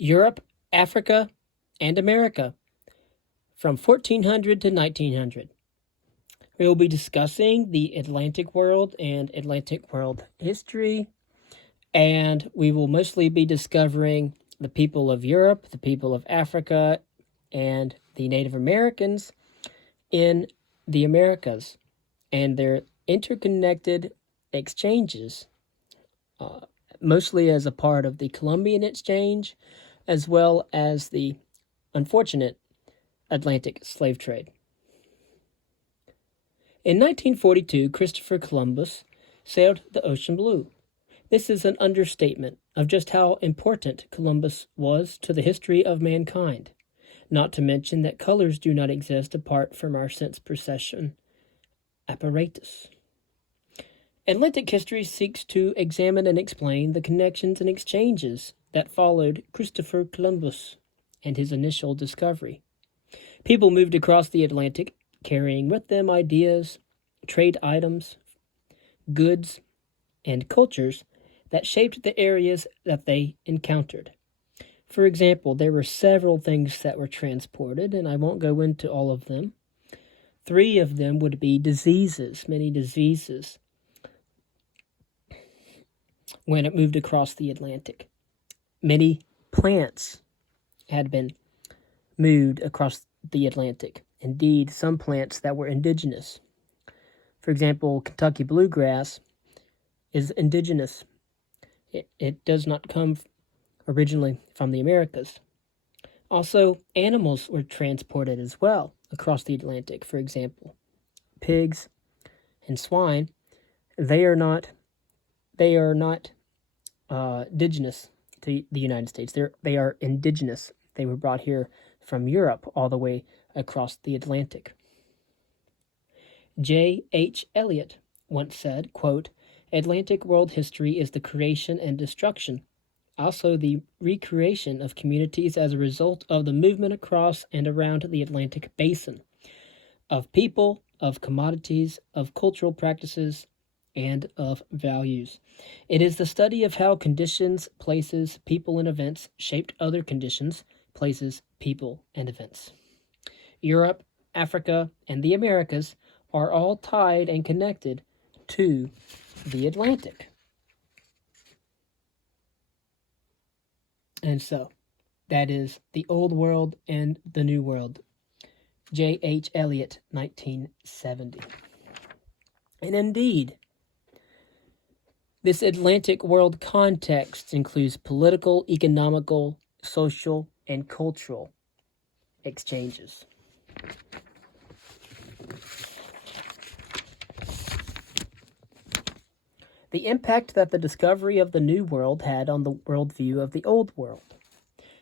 Europe, Africa, and America from 1400 to 1900. We will be discussing the Atlantic world and Atlantic world history, and we will mostly be discovering the people of Europe, the people of Africa, and the Native Americans in the Americas and their interconnected exchanges, mostly as a part of the Columbian Exchange, as well as the unfortunate Atlantic slave trade. In 1942, Christopher Columbus sailed the ocean blue. This is an understatement of just how important Columbus was to the history of mankind, not to mention that colors do not exist apart from our sense perception apparatus. Atlantic history seeks to examine and explain the connections and exchanges that followed Christopher Columbus and his initial discovery. People moved across the Atlantic carrying with them ideas, trade items, goods, and cultures that shaped the areas that they encountered. For example, there were several things that were transported, and I won't go into all of them. 3 of them would be diseases, many diseases, when it moved across the Atlantic. Many plants had been moved across the Atlantic. Indeed, some plants that were indigenous. For example, Kentucky bluegrass is indigenous. It does not come originally from the Americas. Also, animals were transported as well across the Atlantic. For example, pigs and swine, they are not indigenous to the United States. They are indigenous. They were brought here from Europe all the way across the Atlantic. J.H. Eliot once said, quote, "Atlantic world history is the creation and destruction, also the recreation of communities as a result of the movement across and around the Atlantic basin, of people, of commodities, of cultural practices, and of values. It is the study of how conditions, places, people, and events shaped other conditions, places, people, and events. Europe, Africa, and the Americas are all tied and connected to the Atlantic." And so, that is the Old World and the New World. J.H. Eliot, 1970. And indeed, this Atlantic world context includes political, economical, social, and cultural exchanges. The impact that the discovery of the New World had on the worldview of the Old World.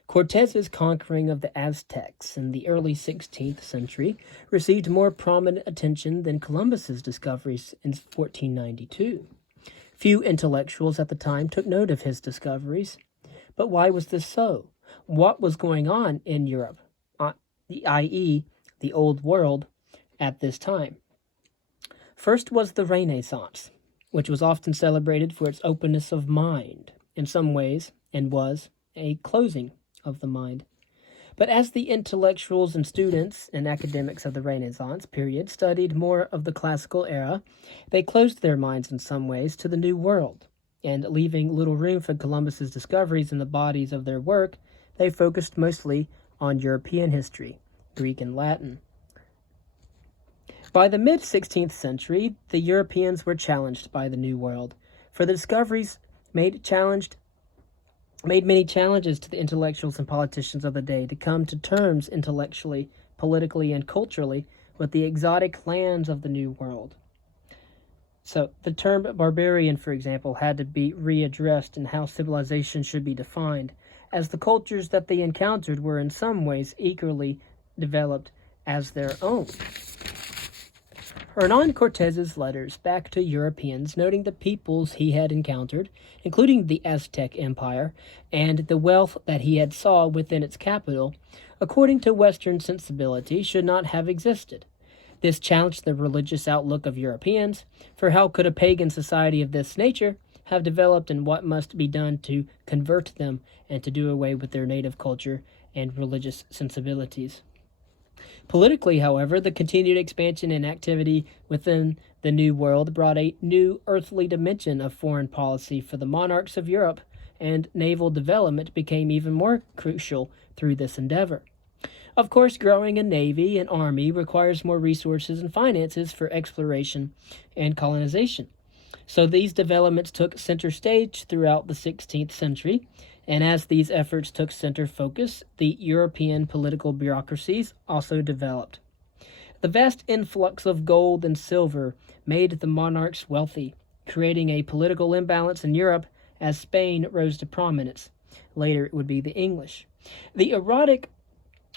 Cortez's conquering of the Aztecs in the early 16th century received more prominent attention than Columbus's discoveries in 1492. Few intellectuals at the time took note of his discoveries. But why was this so? What was going on in Europe, i.e., the Old World, at this time? First was the Renaissance, which was often celebrated for its openness of mind, in some ways, and was a closing of the mind. But as the intellectuals and students and academics of the Renaissance period studied more of the classical era, they closed their minds in some ways to the New World, and leaving little room for Columbus's discoveries in the bodies of their work, they focused mostly on European history, Greek and Latin. By the mid-16th century, the Europeans were challenged by the New World, for the discoveries made many challenges to the intellectuals and politicians of the day to come to terms intellectually, politically, and culturally with the exotic lands of the New World. So the term barbarian, for example, had to be readdressed in how civilization should be defined, as the cultures that they encountered were in some ways equally developed as their own. Hernan Cortez's letters back to Europeans noting the peoples he had encountered, including the Aztec Empire, and the wealth that he had saw within its capital, according to Western sensibility, should not have existed. This challenged the religious outlook of Europeans, for how could a pagan society of this nature have developed and what must be done to convert them and to do away with their native culture and religious sensibilities. Politically, however, the continued expansion and activity within the New World brought a new earthly dimension of foreign policy for the monarchs of Europe, and naval development became even more crucial through this endeavor. Of course, growing a navy and army requires more resources and finances for exploration and colonization. So these developments took center stage throughout the 16th century, and as these efforts took center focus, the European political bureaucracies also developed. The vast influx of gold and silver made the monarchs wealthy, creating a political imbalance in Europe as Spain rose to prominence. Later it would be the English. The erotic,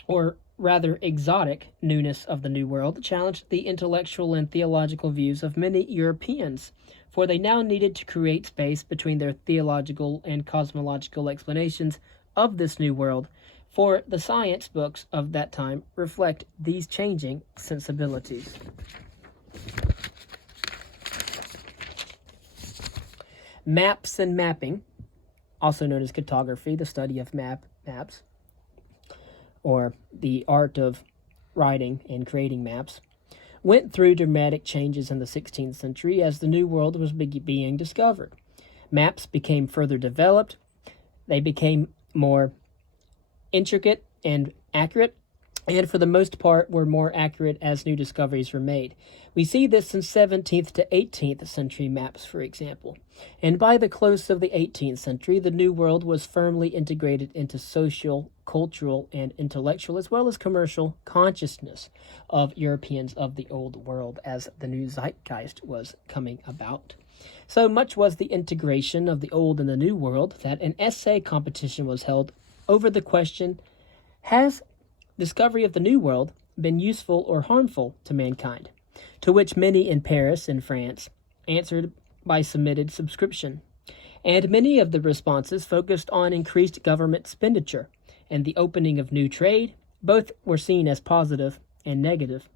or rather exotic, newness of the New World challenged the intellectual and theological views of many Europeans, for they now needed to create space between their theological and cosmological explanations of this New World, for the science books of that time reflect these changing sensibilities. Maps and mapping, also known as cartography, the study of maps, or the art of writing and creating maps, went through dramatic changes in the 16th century as the New World was being discovered. Maps became further developed, they became more intricate and accurate, and for the most part were more accurate as new discoveries were made. We see this in 17th to 18th century maps, for example. And by the close of the 18th century, the New World was firmly integrated into social, cultural, and intellectual, as well as commercial consciousness of Europeans of the Old World as the new zeitgeist was coming about. So much was the integration of the Old and the New World that an essay competition was held over the question, has discovery of the New World been useful or harmful to mankind? To which many in Paris and France answered by submitted subscription. And many of the responses focused on increased government expenditure and the opening of new trade. Both were seen as positive and negative.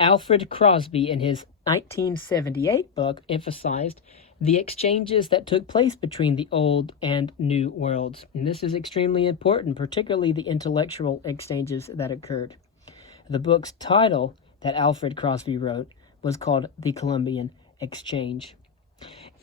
Alfred Crosby, in his 1978 book, emphasized the exchanges that took place between the Old and New Worlds. And this is extremely important, particularly the intellectual exchanges that occurred. The book's title that Alfred Crosby wrote was called The Columbian Exchange.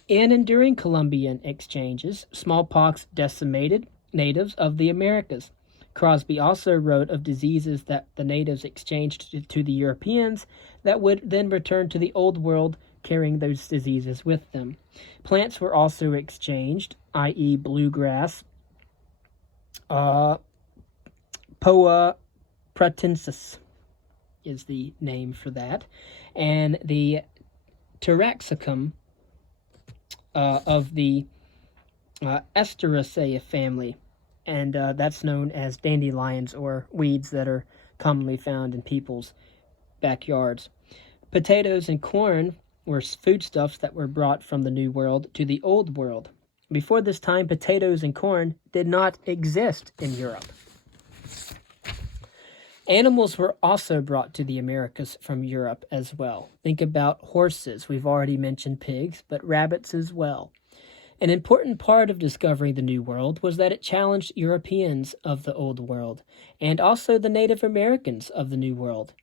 In and during Columbian exchanges, smallpox decimated natives of the Americas. Crosby also wrote of diseases that the natives exchanged to the Europeans that would then return to the Old World carrying those diseases with them. Plants were also exchanged, i.e. bluegrass, Poa pratensis is the name for that, and the Taraxacum of the Asteraceae family, and that's known as dandelions or weeds that are commonly found in people's backyards. Potatoes and corn were foodstuffs that were brought from the New World to the Old World. Before this time, potatoes and corn did not exist in Europe. Animals were also brought to the Americas from Europe as well. Think about horses. We've already mentioned pigs, but rabbits as well. An important part of discovering the New World was that it challenged Europeans of the Old World, and also the Native Americans of the New World,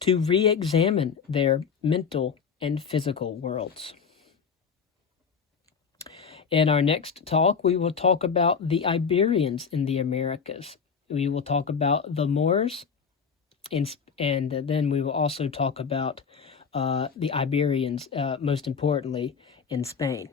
to re-examine their mental and physical worlds. In our next talk, we will talk about the Iberians in the Americas. We will talk about the Moors, and then we will also talk about the Iberians, most importantly, in Spain.